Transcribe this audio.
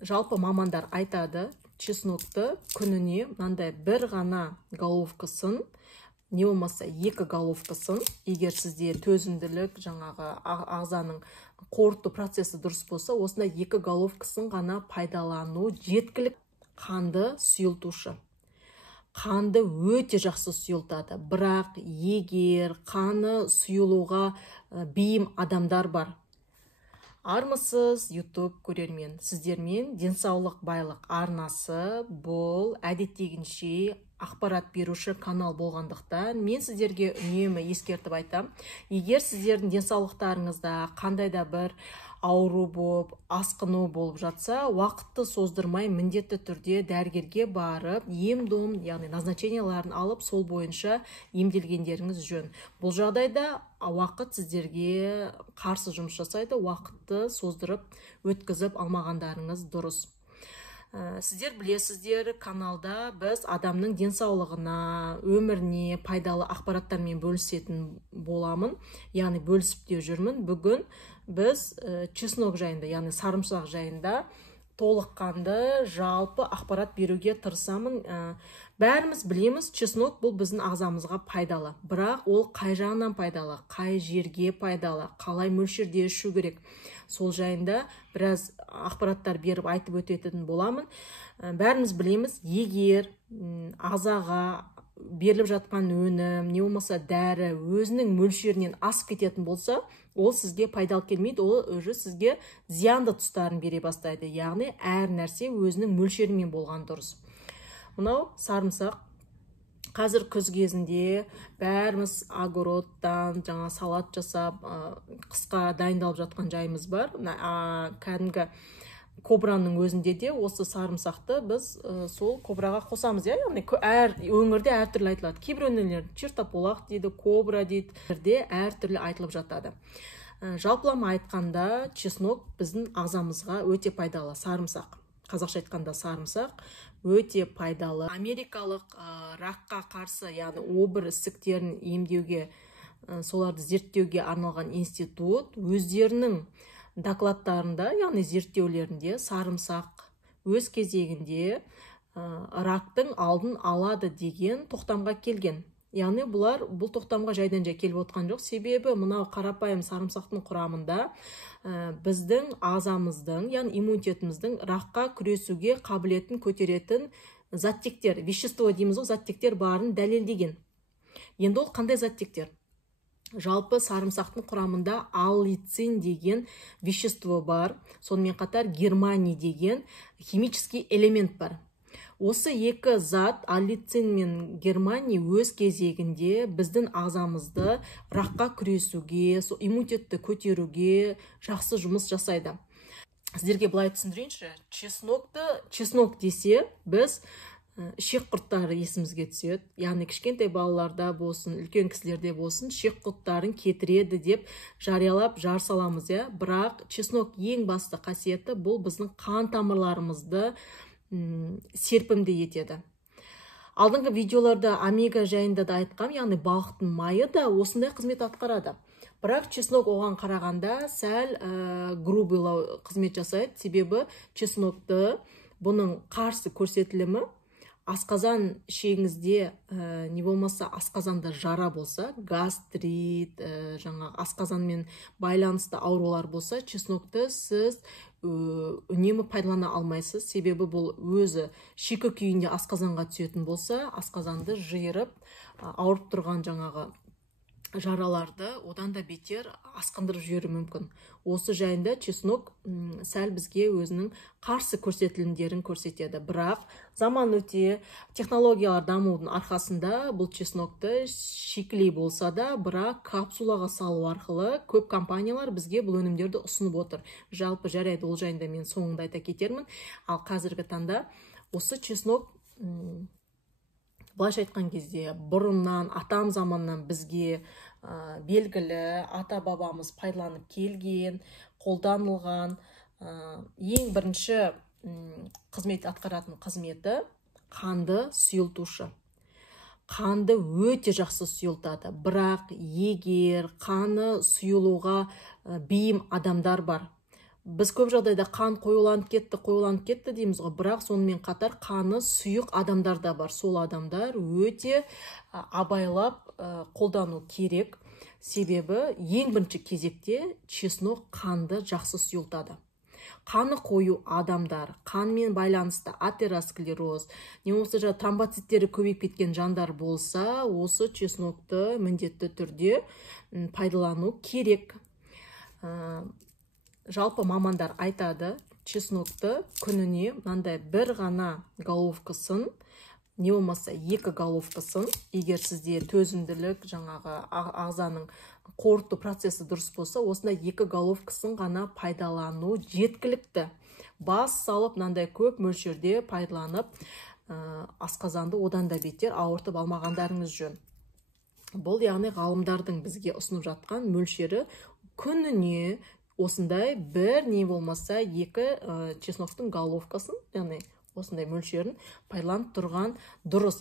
Жалпы мамандар айтады, чеснокты күніне мынандай бір ғана головкасын, не болмаса 2 головкасын, егер сізде төзімділік, жаңағы ағзаның қорыту процесі дұрыс болса, осында 2 головкасын ғана пайдалану жеткілік. Қанды сұйылтушы. Қанды өте жақсы сұйылтады. Бірақ егер қаны сұйылуға бейім адамдар бар. Армысыз YouTube көрермен, сіздермен денсаулық байлық арнасы бұл әдеттегенше ақпарат беруші канал болғандықтан мен сіздерге үнемі ескертіп айтам. Егер сіздердің денсаулықтарыңызда қандай да бір ауру болып, асқыну болып жатса, уақытты создырмай міндетті түрде дәрігерге барып, ем-дом, яғни назначенияларын алып, сол бойынша емделгендеріңіз жөн. Бұл жағдайда уақыт сіздерге қарсы жұмыс жасайды, уақытты создырып, өткізіп алмағандарыңыз дұрыс. Сіздер білесіздер, каналда біз адамның денсаулығына, өміріне пайдалы ақпараттармен бөлісетін боламын, яғни бөлісіп те жүрмін. Бүгін біз чеснок жайында, яғни сарымсақ жайында толыққанды жалпы ақпарат беруге тырысамын. Бәріміз білеміз, чеснок бұл біздің ағзамызға пайдалы. Бірақ ол қай жағынан пайдалы, қай жерге пайдалы, қалай мөлшерде ішу керек. Сол жайында біраз ақпараттар беріп айтып өтетін боламын. Бәріміз білеміз, егер ағзаға беріліп жатқан өнім, не болмаса дәрі өзінің мөлшерінен асып кететін болса, ол сізге пайдалы келмейді, ол өзі сізге зиянды тұстарын бере бастайды. Яғни әр нәрсе өзінің мөлшерімен болған дұрыс. Мынау сарымсақ. Қазір күз кезінде бәріміз огородтан жаңа салат жасап, қысқа дайындалып жатқан жайымыз бар. Кәдімгі кобраның өзінде де осы сарымсақты біз сол кобраға қосамыз. Яғни әр өңірде әртүрлі айтылады. Кейбір өңірлер чертополақ дейді, кобра дейді, әртүрлі айтылып жатады. Жалпылама айтқанда чеснок біздің ағзамызға өте пайдалы. Сарымсақ, қазақша айтқанда сарымсақ өте пайдалы. Америкалық ракқа қарсы, яғни обыр ісіктерін емдеуге, соларды зерттеуге арналған институт өздерінің докладтарында, яғни зерттеулерінде сарымсақ өз кезегінде рактың алдын алады деген тоқтамға келген. Яғни бұл тоқтамға жайдан жай келіп отқан жоқ. Себебі мынау қарапайым сарымсақтың құрамында біздің ағзамыздың, яғни иммунитетіміздің ракқа күресуге қабілетін көтеретін заттектер, вещество дейміз ғой, заттектер барын дәлелдеген. Енді ол қандай заттектер? Жалпы сарымсақтың құрамында аллицин деген вещество бар, сонымен қатар германий деген химический элемент бар. Осы екі зат, аллицин мен германий, өз кезегінде біздің ағзамызды ракқа күресуге, иммунитетті көтеруге жақсы жұмыс жасайды. Сіздерге былай түсіндірейінші, чеснок десе біз ішек құрттары есімізге түседі. Яғни кішкентай балаларда болсын, үлкен кісілерде болсын, ішек құрттарын кетіреді деп жариялап жар саламыз. Бірақ чеснок ең басты қасиеті бұл біздің қан тамырларымызды серпімді етеді. Алдыңғы видеоларда омега жайында да айтқам, яғни балықтың майы да осындай қызмет атқарады. Бірақ чеснок оған қарағанда сәл грубылау қызмет жасайды. Себебі чеснокты бұның қарсы көрсетілімі асқазан ішегіңізде, не болмаса асқазанда жара болса, гастрит, асқазанмен байланысты аурулар болса, чеснокты сіз үнемі пайдалана алмайсыз. Себебі бұл өзі шикі күйінде асқазанға түсетін болса, асқазанды жиырып, ауырып тұрған жараларды одан да бетер асқындырып жіберуі мүмкін. Осы жайында чеснок сәл бізге өзінің қарсы көрсетілімдерін көрсетеді. Бірақ заман өте, технологиялар дамудың арқасында бұл чеснокты шикілей болса да, бірақ капсулаға салу арқылы көп компаниялар бізге бұл өнімдерді ұсынып отыр. Жалпы жарайды, ол жайында мен соңында айта кетермін. Ал қазіргі таңда осы чеснок былайша айтқан кезде бұрыннан, атам заманнан бізге белгілі, ата-бабамыз пайдаланып келген, қолданылған ең бірінші қызмет атқаратын қызметі қанды сұйылтушы. Қанды өте жақсы сұйылтады. Бірақ егер қаны сұйылуға бейім адамдар бар, біз көп жағдайда қан қоюланып кетті дейміз ғой, бірақ сонымен қатар қаны сұйық адамдар да бар. Сол адамдар өте абайлап қолдану керек. Себебі ең бірінші кезекте чеснок қанды жақсы сұйылтады. Қаны қою адамдар, қанмен байланысты атеросклероз, немесе тромбоциттері көбейіп кеткен жандар болса, осы чеснокты міндетті түрде пайдалану керек. Жалпы мамандар айтады, чеснокты күніне мынандай бір ғана головкасын, не болмаса 2 головкасын, егер сізде төзімділік, жаңағы ағзаның қорыту процесі дұрыс болса, осындай 2 головкасын ғана пайдалану жеткілікті. Бас салып, мынандай көп мөлшерде пайдаланып, асқазанды одан да бетер ауыртып алмағандарыңыз жөн. Бұл яғни ғалымдардың бізге ұсынып жатқан мөлшері күніне осындай бір не болмаса 2 чесноктың головкасын, яғни осындай мөлшерін пайдаланып тұрған дұрыс.